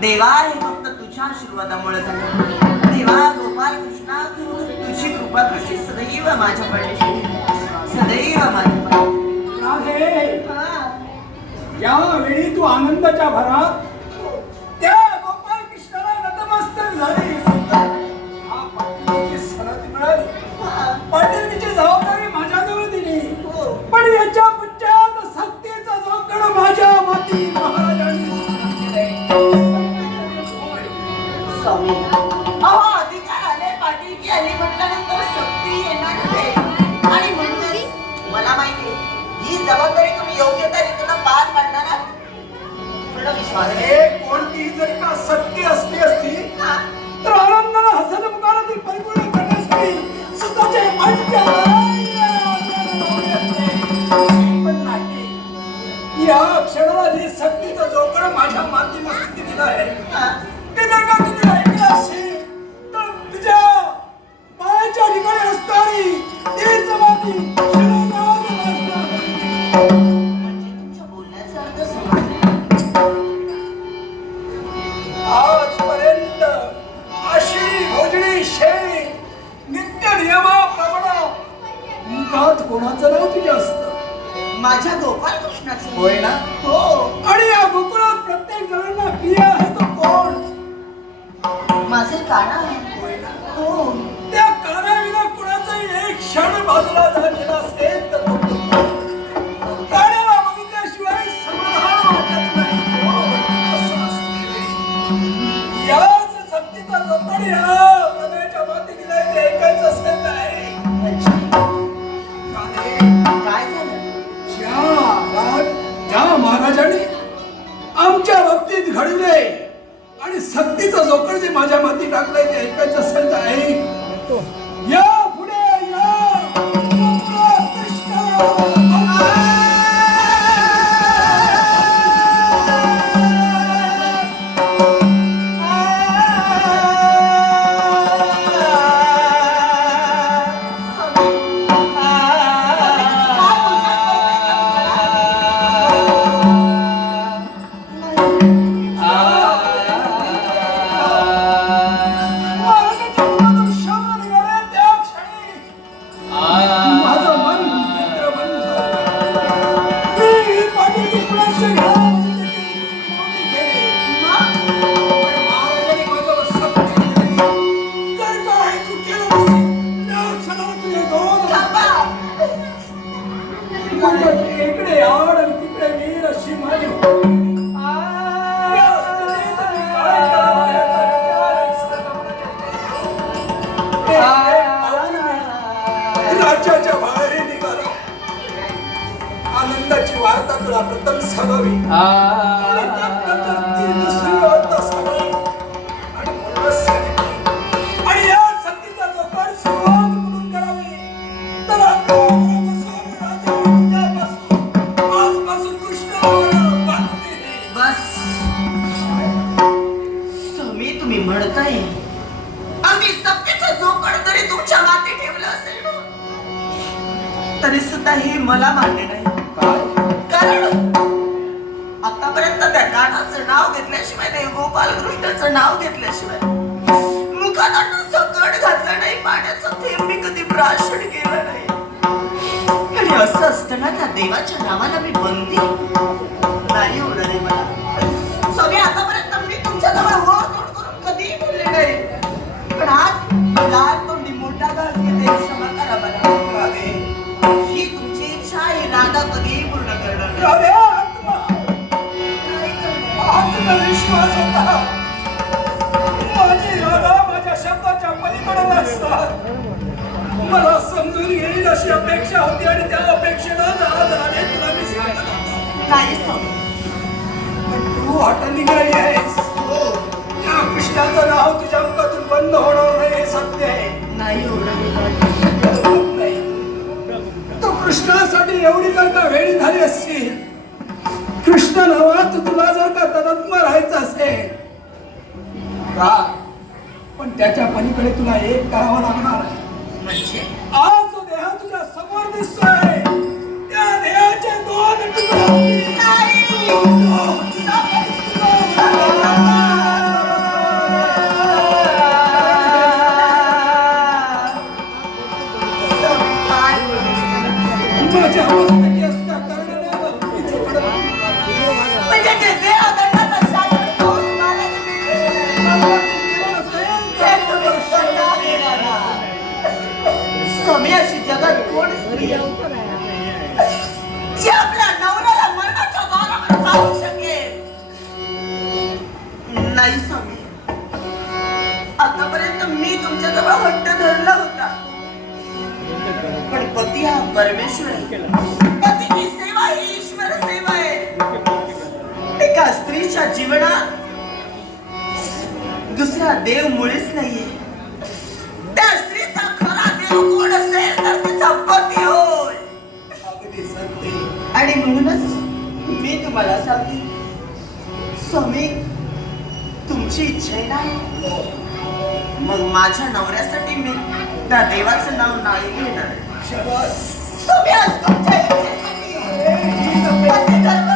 देवा हे फक्त तुझ्या आशीर्वादामुळे झालं। देवा गोपाल कृष्णा तुझी कृपा दृष्टी सदैव माझ्या पाठीशी, सदैव माझ्या पाठीशी। यावेळी तू आनंदाच्या भरात त्या गोपाल कृष्णाला नतमस्तक झालीस। हा पाटीलची सनद मिळाली, पाटीलची जबाबदारी माझ्याजवळ दिली, पण याच्या पश्चात सक्तीचा जोखड माझ्या माती महाराजांनी स्वामी अहो अधिकार आले, पाटीलकी आली म्हटल्यानंतर सक्ती येणार आहे आणि म्हणूनच मला माहिती ही जबाबदारी तुम्ही योग्य तऱ्हेने पार पाडणार आहात पूर्ण विश्वास आहे। कोणतीही जर का सक्ती असली असती तर आनंदाला हसत मुखाला परिपूर्ण करण्यासाठी स्वतःचे पण नाही। या क्षणाला जी सक्तीचा जोखड माझ्या माती मस्ती दिला आहे ते जर का तुम्ही ऐकलं असेल तर तुझ्या पायाच्या ठिकाणी असणारी तीच माती म्हणजे तुमच्या बोलण्याचा अर्थ समजला। आजपर्यंत आषाढी भोजनी शेळी नित्य नियमाप्रमाणे मुखात कोणाचं नव्हतं जास्त, माझ्या गोपाल कृष्णाचं होय ना? हो। आणि या गोकुळात प्रत्येक जणांना प्रिय आहे तो कोण? माझे काना होय ना? हो। त्या कानाविना कुणाचाही एक क्षण बाजूला झालेला असेल तर तो कानाला बघितल्याशिवाय समाधान वाटत नाही। असं असते याच सक्तीचा जोखड या कानाच्या माती दिलाय ते ऐकायचं असेल तर ऐक। काय झालं? ज्या महाराजांनी आमच्या बाबतीत घडविले आणि सक्तीचा जोखड जे माझ्या माती टाकलाय ते ऐकायचं असेल तर ऐक। या पुढे या कृष्ण इकडे आड आणि तिकडे वीर अशी माझी राज्याच्या बाहेर निघालो। आनंदाची वार्ता तुला प्रथम सांगावी आणि त्यानंतर ती दुसरी वार्ता सांगावी आणि म्हणूनच सांगितली। आणि या सक्तीचा जोखड सुरुवात कुठून करावी तर आजपासून कृष्ण बस तुम्ही म्हणताय आम्ही सक्तीचा जोखड जरी तुमच्या माती ठेवलं असेल ना तरी सुद्धा हे मला मान्य नाही। कारण आतापर्यंत त्या कानाचं नाव घेतल्याशिवाय नाही, गोपाल कृष्णाचं नाव घेतल्याशिवाय मुखात सकट घातलं नाही, पाण्याचं थेंब मी कधी प्राशन केलं नाही। आणि असं असताना त्या देवाच्या नावाला मी बंदी नाही होणार आहे मला. स्वामी, आतापर्यंत मी तुमच्याजवळ हो तोड करून कधीही बोलले नाही, पण आज लहान तोंडी मोठा घास घेते, क्षमा करा मला. राधे, ही तुमची इच्छा ही राधा कधीही पूर्ण करणार नाही. राधे, आत्मविश्वास होता. माझी राधा माझ्या शब्दाच्या पलीकडे नसतात. मला समजून घेईल अशी अपेक्षा होती आणि त्या अपेक्षेनं आज राधे तुला मी सांगत होतो. नाही स्वामी. पण तू हटली नाही आहेस. त्या कृष्णाचं नाव तुझ्या मुखातून बंद होणार नाही हे सत्य आहे. नाही होणार. नाही. तू कृष्णासाठी एवढी जर का वेळी झाली असतील, कृष्ण नावात तुला जर का तदत्म राहायचं असेल राह, पण त्याच्या पलीकडे तुला एक करावं लागणार आहे. म्हणजे आज जो देह तुझ्या समोर दिसतोय त्या देहाचे दोन तुकडे होतील. माझ्या अवस्थेची असता कारणाने भक्तीचं पडत म्हणजे जे देहदंडाचं शासन तोच मला हे तुम्ही स्वतः देणारा. स्वामी, अशी जगात कोण स्त्री आहे जी आपल्या नवऱ्याला मरणाच्या दारावर जाऊ शकेल? नाही स्वामी. आतापर्यंत मी तुमच्याजवळ हट्ट धरला होता, पण पती हा परमेश्वर आहे. पतीची सेवा ही ईश्वर सेवा आहे. एका स्त्रीच्या जीवनात दुसरा देव मुळीच नाहीये. त्या स्त्रीचा खरा देव कोण असेल तर तिचा पती होय. अगदी सत्य. आणि म्हणूनच मी तुम्हाला सांगते स्वामी, तुमची इच्छा आहे ना, मग माझ्या नवऱ्यासाठी मी त्या देवाचं नाव नाही घेणार. शाबास. स्वामी, आज तुमच्या इच्छेसाठी पती धर्म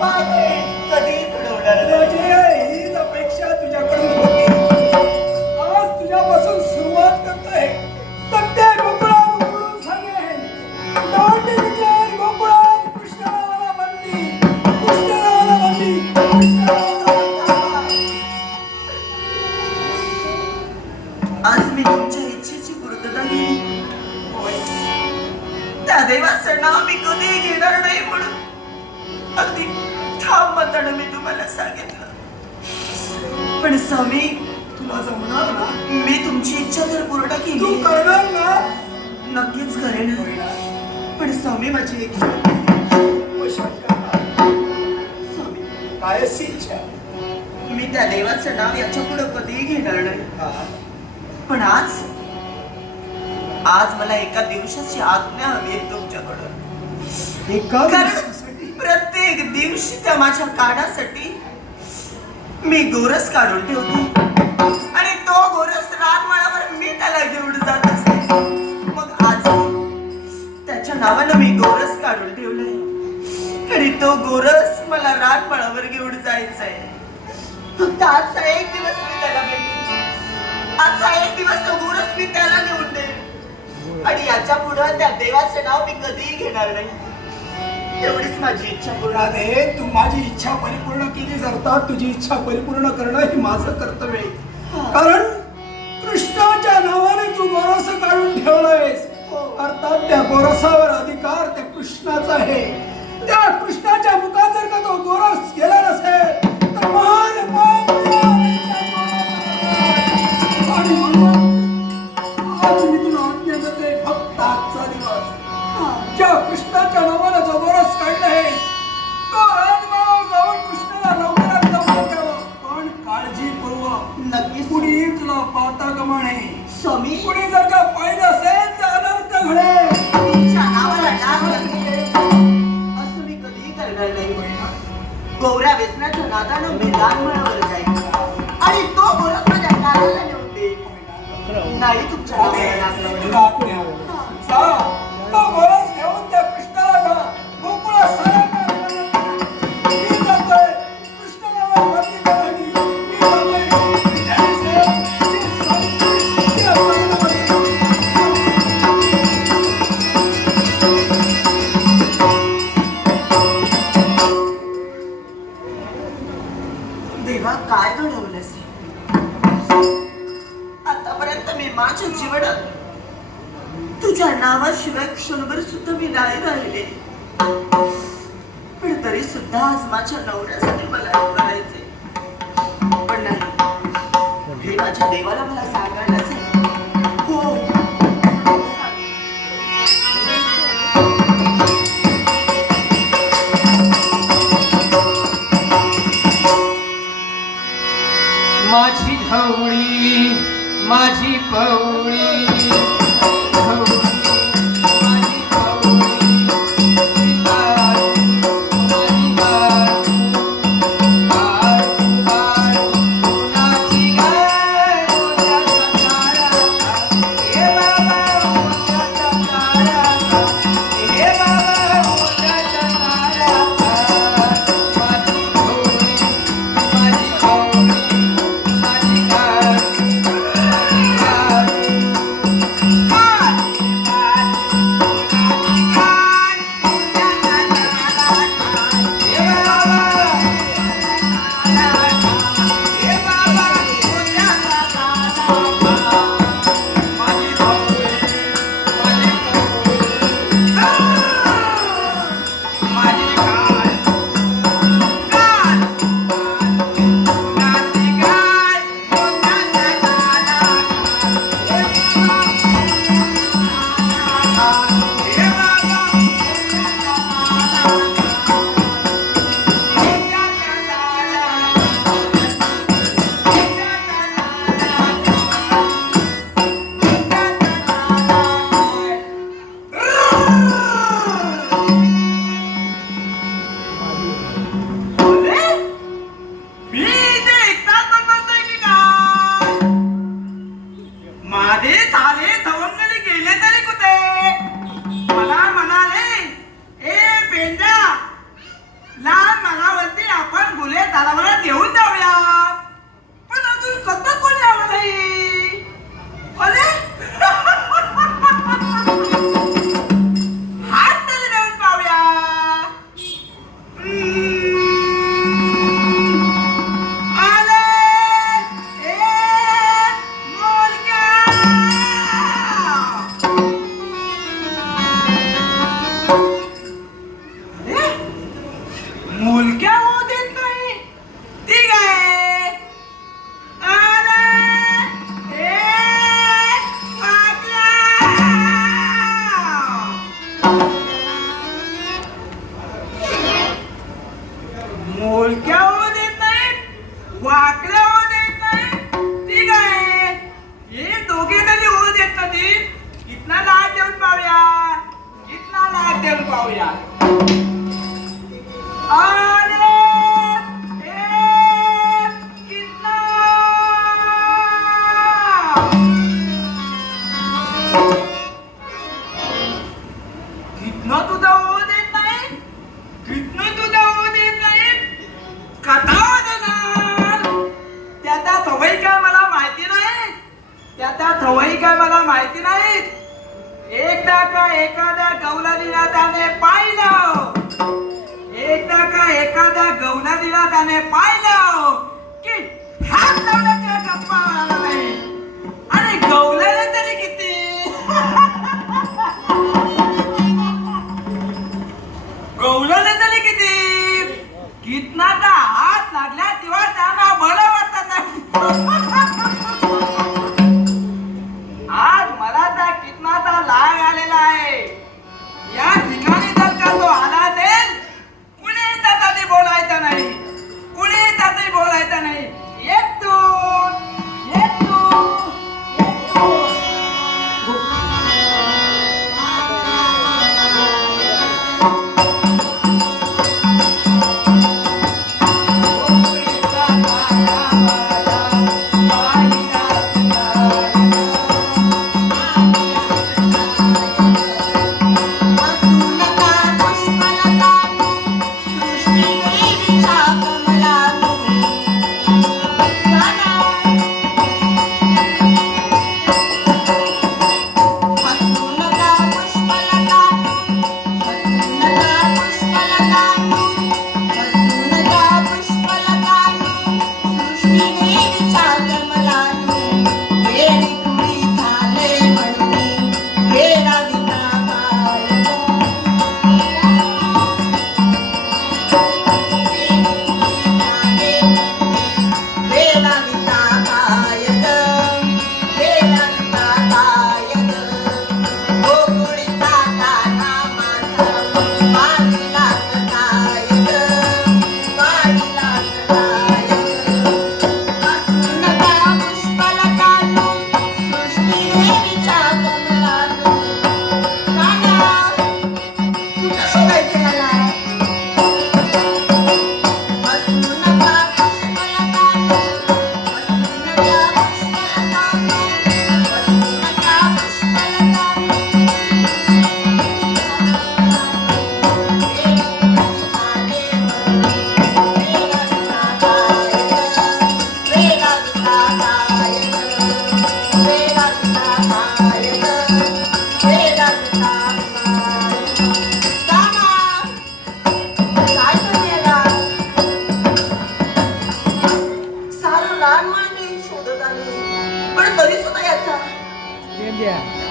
माझे कधीही घडवणार नाही. राजे, हीच अपेक्षा तुझ्याकडून होती. आज तुझ्यापासून सुरुवात करतोय. प्रत्येक गोकुळात उघडून सांगेन, दांडी विजय गोकुळात कृष्णाला बंदी, कृष्णाला बंदी, कृष्णाला बंदी. आज मी तुमच्या इच्छेची पूर्तता केली. त्या देवाचं नाव मी कधीही घेणार नाही म्हणून अगदी ठाम मतानं मी तुम्हाला सांगितलं. पण स्वामी, तुला जमणार ना? मी तुमची इच्छा जर पूर्ण तू केली करणार ना? नक्कीच करेन. पण स्वामी, माझी इच्छा स्वामी, काय अशी इच्छा? मी त्या देवाचं नाव याच्या पुढे कधीही घेणार नाही. पण आज मला एका दिवसाची आज्ञा हवी आहे तुमच्याकडून. एका कारण दिवसासाठी? प्रत्येक दिवशी त्या माझ्या कानासाठी मी गोरस काढून ठेवते आणि तो गोरस रानमाळावर मी त्याला घेऊन जात असते. मग आज त्याच्या नावानं मी गोरस काढून ठेवलंय आणि तो गोरस मला रानमाळावर घेऊन जायचंय. फक्त आजचा एक दिवस मी त्याला भेटू. आजचा एक दिवस तो गोरस मी त्याला घेऊन देईन आणि याच्या पुढे त्या देवाचं नाव मी कधीही घेणार नाही. एवढीच माझी इच्छा पूर्ण. राधे, तू माझी इच्छा परिपूर्ण केली अर्थात तुझी इच्छा परिपूर्ण करणं हे माझं कर्तव्य आहे. कारण कृष्णाच्या नावाने तू गोरस काढून ठेवलायस. अर्थात त्या गोरसावर अधिकार त्या कृष्णाचा आहे. त्या कृष्णाच्या मुखात जर का तो गोरस गेला नसेल तर महान पाप आणि म्हणून आज मी तुला आज्ञा देते, फक्त आजचा दिवस ज्या कृष्णाच्या नावानं जो गोरस काढलाय तो राजमाळावर जाऊन कृष्णाला लवकरात लवकर द्यावा. पण काळजीपूर्वक. नक्कीच कुणी तुला पाहता कामा नये. स्वामी, कुणी जर का पाहिलं असेल तर अनर्थ घडेल. तुमच्या नावाला डाग लागले असं मी कधीही करणार नाही. गौऱ्या व्यसनाच्या नादानं मी रानमाळावर जाईल आणि तो गोरस माझ्या कानाला नेऊन देईल. नाही तुमच्या नावाला डाग लागला. तुला आज्ञा. जा, तो गोरस घेऊन त्या कृष्णाला जा. गोकुळात सगळ्यांना मी जातोय. कृष्ण नावावर बंदी करण्यासाठी मी जातोय. जय सेव, जय संत, जय परमानंद. काय घडवलंस? आतापर्यंत मी माझ्या जीवनात तुझ्या नावाशिवाय क्षणभर सुद्धा मी नाही राहिले, पण तरी सुद्धा आज माझ्या नवऱ्यासाठी मला करायचे. पण नाही, हे माझ्या देवाला मला सांगायलाच आहे. हो, माझी ढवळी माझी पवळी एखाद्या गवलानीला त्याने पाहिलं, एकदा का एखाद्या गवलानीला त्याने पाहिलं की हात लावण्याच्या गप्पा आला नाही. आणि गवल्याने तरी किती गवल्याने तरी किती कितनाचा हात लागला तेव्हा त्यांना बरं वाटत नाही. आज मला त्या कितनाचा लाग आलेला आहे. या ठिकाणी जर का तो आला असेल, कुणी त्यासाठी बोलायचं नाही, कुणी त्यासाठी बोलायचं नाही. येत तू येत तू येत तू.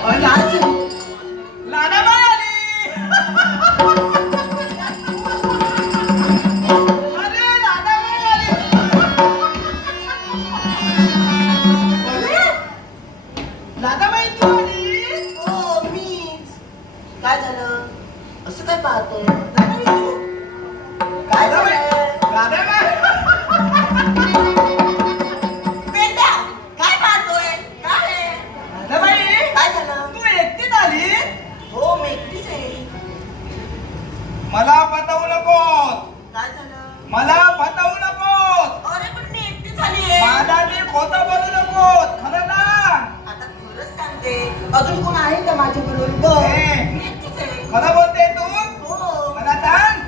काय झालं? लाडाबाई आली. अरे लाडाबाई आली. अरे, लाडाबाई तू आली. ओ मीच. काय झालं? असं काय पाहतोय? काय झालं? लाडाबाई. बेटा, काय पाहतोय? काय आहे? लाडाबाई काय झालं? तू एकटीच आली. हो मी एकटीच आहे. मला पटवू नकोस. काय झालं? मला पटवू नकोस. अरे पण मी एकटीच आली आहे. माझा मी खोटं बोलू नकोस. खरं ना. आता खरंच सांगते. अजून कोण आहे का माझ्या बरोबर? ए. मी एकटीच आहे. खरं बोलते तू. हो. मला सांग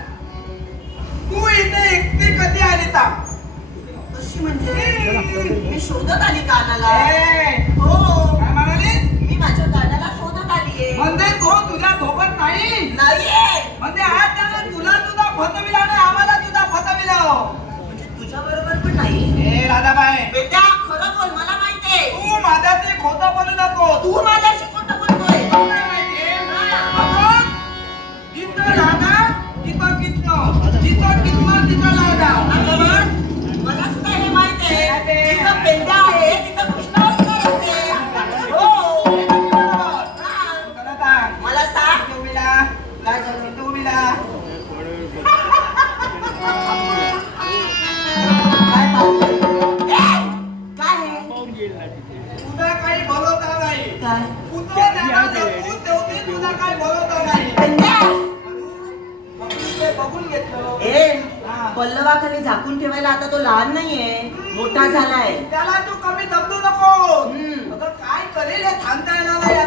तू इथे एकटी कधी आली ता? कशी म्हणजे? मी शोधत आली कानाला. ए, हो. काय म्हणाली? मी माझ्या कानाला शोधत आलीये. म्हणजे तो तुझ्या सोबत नाही. नाहीये. म्हणजे आज त्यानं तुला तुझा फतविला आणि आम्हाला तुझा फतविला. म्हणजे तुझ्या बरोबर पण नाही. ए राधाबाई बेटा खरं बोल, मला माहितीये. तू माझ्याशी खोटं बोलू नको. तू माझ्याशी खोटं बोलतोय. तुला काय माहितीये? आपण जिथं राधा तिथं कितनं, जिथं कितनं तिथं राधा. बरोबर? मला सुद्धा हे माहितीये. काय ते? जिथं पेंड्या आहे तिथं कृष्ण असणार असते. हो. हे तर बरोबर. हा. खरं सांग. मला सांग. तू बिला. काय झालं? तू बिला. काय पाहतोय? ए, काय आहे? तुझा काही भरोसा नाही. काय? कुठं जाणार जपून ठेवते, तुझा काही भरोसा नाही. पेंड्या. म्हणून ते बघून घेतलं. ए, हा. पल्लवाखाली झाकून ठेवायला आता तो लहान नाहीये, मोठा झालाय. त्याला तू कमी समजू नको. हम्म. अगं काय करेल हे थांबता येणार नाही.